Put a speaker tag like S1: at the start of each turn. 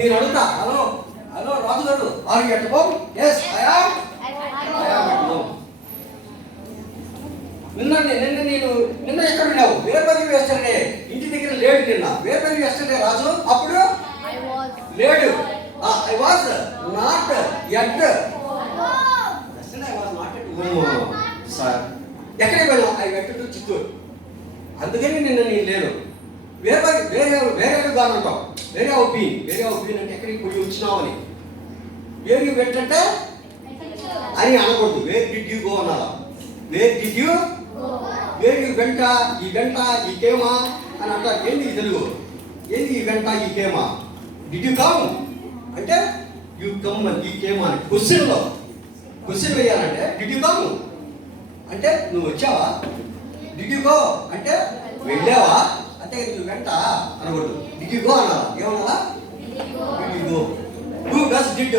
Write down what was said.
S1: నేను అడుగుతా. Hello hello Raju గారు are at home yes I am I am at home నిన్న నిన్న నేను నిన్న ఎక్కడ ఉన్నావు? వేర్ వర్ యు ఎస్టర్డే ఇంటి దగ్గర లేడు నిన్న. Where were you yesterday Raju అప్పుడు లేడు. I was not at I was not at home sir. ఎక్కడికి వెళ్ళాం ఐ వెంట టు చిత్తూరు అందుకని నిన్న నేను లేను. వేరే వేరే వేరే గాను అంటాం వేరే ఒపీన్ వేరే ఒపీన్ అంటే ఎక్కడికి పోయి వచ్చినావు అని వేరు పెట్టంటే అని అనకూడదు. వేర్ డిడ్ యూ గో అన్నారా where did you where you went ఈ వెంట ఈ కేమా అని అంటారు. ఏంది ఈ తెలుగు? ఏంది ఈ వెంట ఈ కేమా డిడ్ యూ కమ్ అంటే యూ కమ్ ఈ కేమా అని. క్వశ్చన్లో క్వశ్చన్ వేయాలంటే డిడ్ యూ కమ్ అంటే నువ్వు వచ్చావా? డిడ్ యూ గో అంటే వెళ్ళావా? అంటే అనకూడదు డిడ్ గో అనాలా ఏమనాలా did go who does did